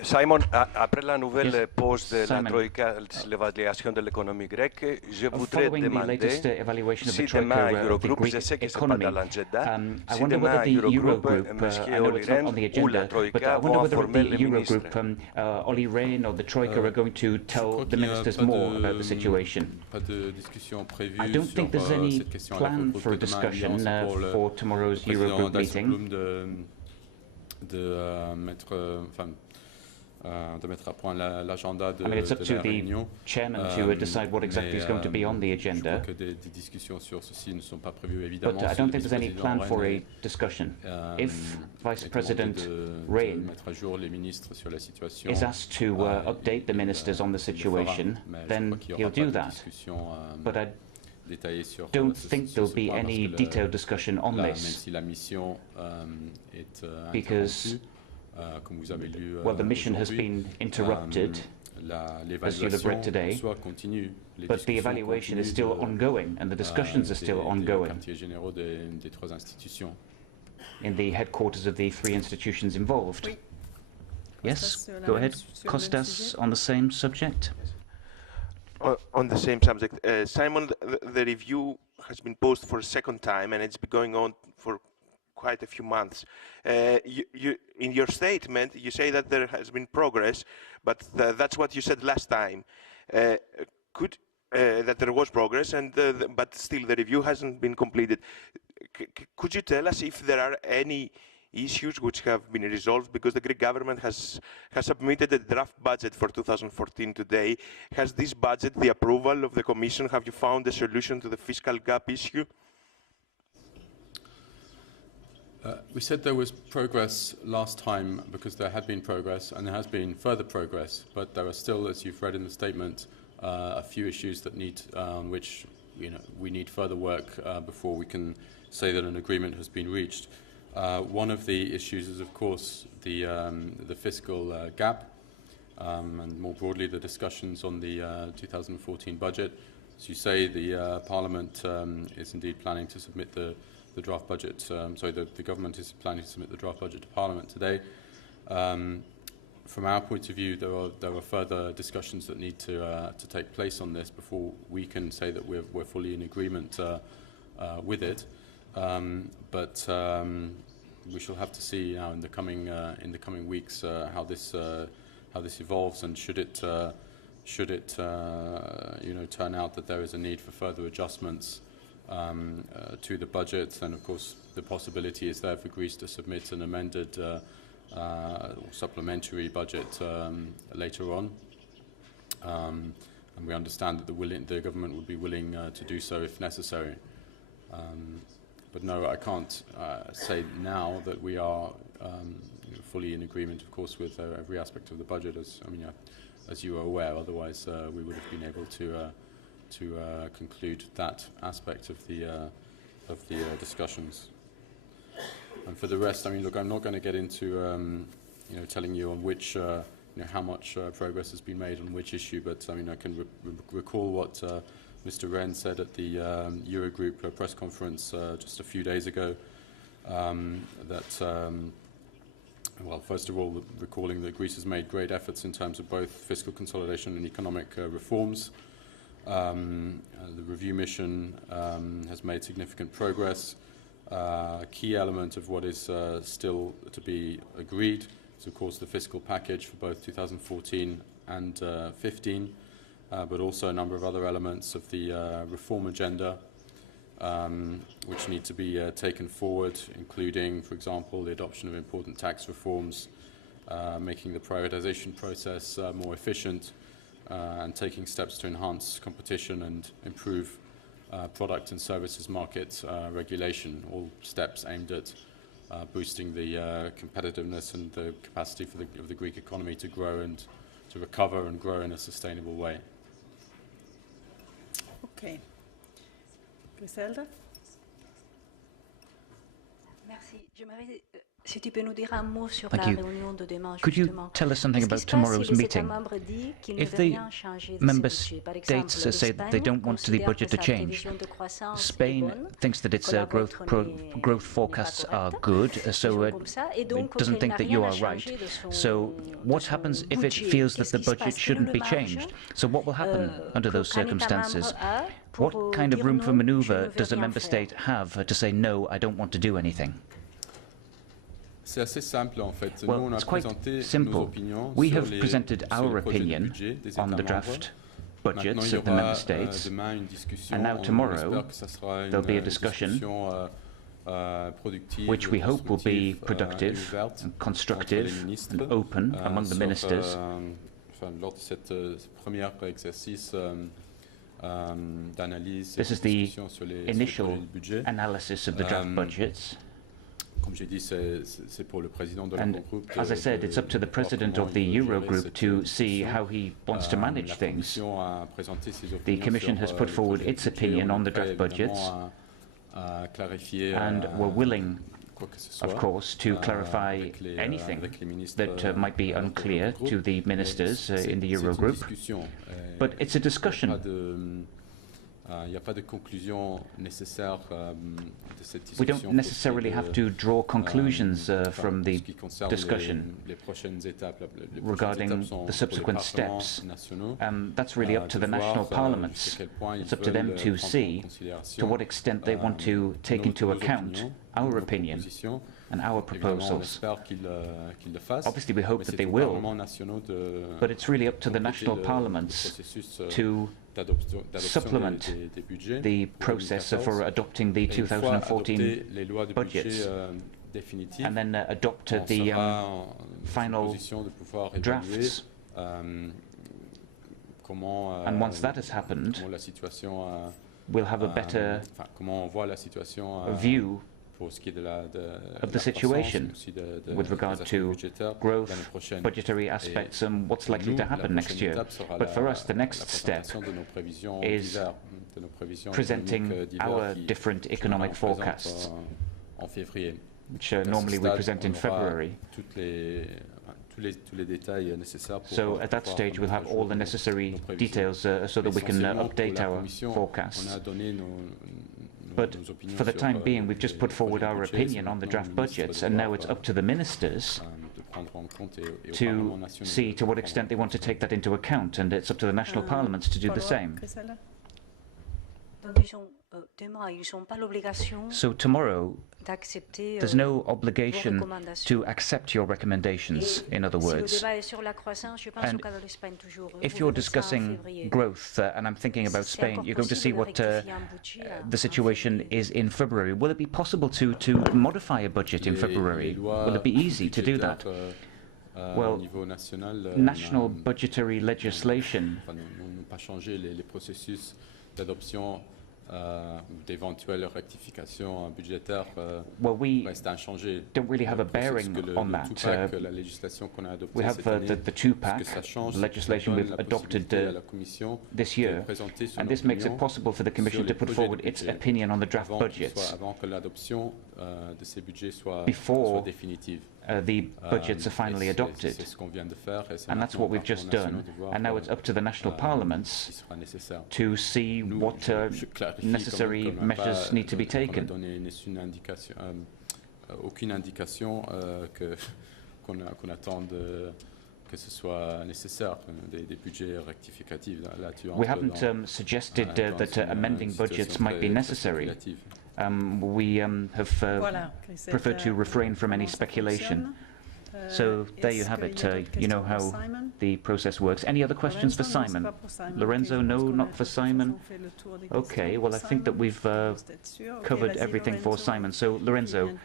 Simon, après la nouvelle pause de la troïka sur l'évaluation de l'économie grecque, je voudrais demander si demain Eurogroupe, je sais que ce n'est pas dans l'agenda, si demain Eurogroupe, M. Olli Rehn ou la troïka vont informer les ministres. Olli Rehn or the troika are going to tell the ministers more about the situation. I don't think there's any plan for a discussion for tomorrow's Eurogroup meeting. De mettre à point l'agenda de I mean, it's up to the réunion. chairman to decide what exactly is going to be on the agenda. Je crois que des discussions sur ceci ne sont pas prévues évidemment. But I don't think there's any plan for a discussion. If Vice President Rehn is asked to update the ministers on the situation, then he'll do that. But I don't think there'll be any detailed discussion on this, because well, the mission has been interrupted, as you'll have read today, but the evaluation is still ongoing and the discussions are still ongoing in the headquarters of the three institutions involved. Yes, go ahead. Kostas, on the same subject. On the same subject, Simon, the review has been paused for a second time and it's been going on for quite a few months. In your statement, you say that there has been progress, but that's what you said last time. That there was progress, but still the review hasn't been completed. Could you tell us if there are any issues which have been resolved? Because the Greek government has submitted a draft budget for 2014 today. Has this budget the approval of the Commission? Have you found a solution to the fiscal gap issue? We said there was progress last time because there had been progress and there has been further progress, but there are still, as you've read in the statement, a few issues that need, which we need further work before we can say that an agreement has been reached. One of the issues is, of course, the fiscal gap, and more broadly the discussions on the 2014 budget. As you say, the Parliament is indeed planning to submit the draft budget, the government is planning to submit the draft budget to Parliament today. From our point of view, there are further discussions that need to take place on this before we can say that we're fully in agreement with it. But we shall have to see now in the coming weeks how this evolves, and should it turn out that there is a need for further adjustments to the budget, then of course the possibility is there for Greece to submit an amended supplementary budget later on. And we understand that the government would be willing to do so if necessary. But no, I can't say now that we are fully in agreement, of course, with every aspect of the budget, as you are aware. Otherwise, we would have been able to conclude that aspect of the discussions. And for the rest, look, I'm not going to get into telling you on which how much progress has been made on which issue, but I can recall what Mr. Rehn said at the Eurogroup press conference just a few days ago. Well, first of all, recalling that Greece has made great efforts in terms of both fiscal consolidation and economic reforms. The review mission has made significant progress. A key element of what is still to be agreed is, of course, the fiscal package for both 2014 and 15, but also a number of other elements of the reform agenda which need to be taken forward, including, for example, the adoption of important tax reforms, making the prioritisation process more efficient, and taking steps to enhance competition and improve product and services market regulation, all steps aimed at boosting the competitiveness and the capacity of the Greek economy to grow and to recover and grow in a sustainable way. Okay. Griselda? Merci. J'aimerais Thank you. Could you tell us something about tomorrow's meeting? If the member states say that they don't want the budget to change, Spain thinks that its growth forecasts are good, so it doesn't think that you are right. So what happens if it feels that the budget shouldn't be changed? So what will happen under those circumstances? What kind of room for maneuver does a member state have to say, no, I don't want to do anything? Well, it's quite simple. We have presented our opinion on the draft budgets of the member states, and now tomorrow there'll be a discussion which we hope will be productive, and constructive and open among the ministers. This is the initial analysis of the draft budgets. And as I said, it's up to the president of the Eurogroup to see how he wants to manage things. The Commission has put forward its opinion on the draft budgets, and we're willing, of course, to clarify anything that might be unclear to the ministers in the Eurogroup. But it's a discussion. We don't necessarily have to draw conclusions from the discussion regarding the subsequent steps. That's really up to the national parliaments. It's up to them to see to what extent they want to take into account our opinion and our proposals. Obviously, we hope that they will, but it's really up to the national parliaments to supplement the process for adopting the 2014 budgets and then adopt the final drafts. And once that has happened, we'll have a better view of the situation with regard to growth, budgetary aspects, and what's likely to happen next year. But for us, the next step is presenting our different economic forecasts, which normally we present in February. So at that stage, we'll have all the necessary details so that we can update our forecasts. But for the time being, we've just put forward our opinion on the draft budgets, and now it's up to the ministers to see to what extent they want to take that into account, and it's up to the national parliaments to do the same. So tomorrow, there's no obligation to accept your recommendations, in other words. And if you're discussing growth, and I'm thinking about Spain, you're going to see what the situation is in February. Will it be possible to modify a budget in February? Will it be easy to do that? Well, national budgetary legislation well, we don't really have a bearing on that. We have the two-pack, the legislation we've adopted this year, and this makes it possible for the Commission to put forward its opinion on the draft budgets before the budgets are finally adopted. And that's what we've just done. And now it's up to the national parliaments to see what necessary measures need to be taken. We haven't suggested that amending budgets might be necessary. We have preferred to refrain from any speculation. So there you have it. You know how the process works. Any other questions for Simon? Lorenzo, no, not for Simon. Okay, well, I think that we've covered everything for Simon. So, Lorenzo,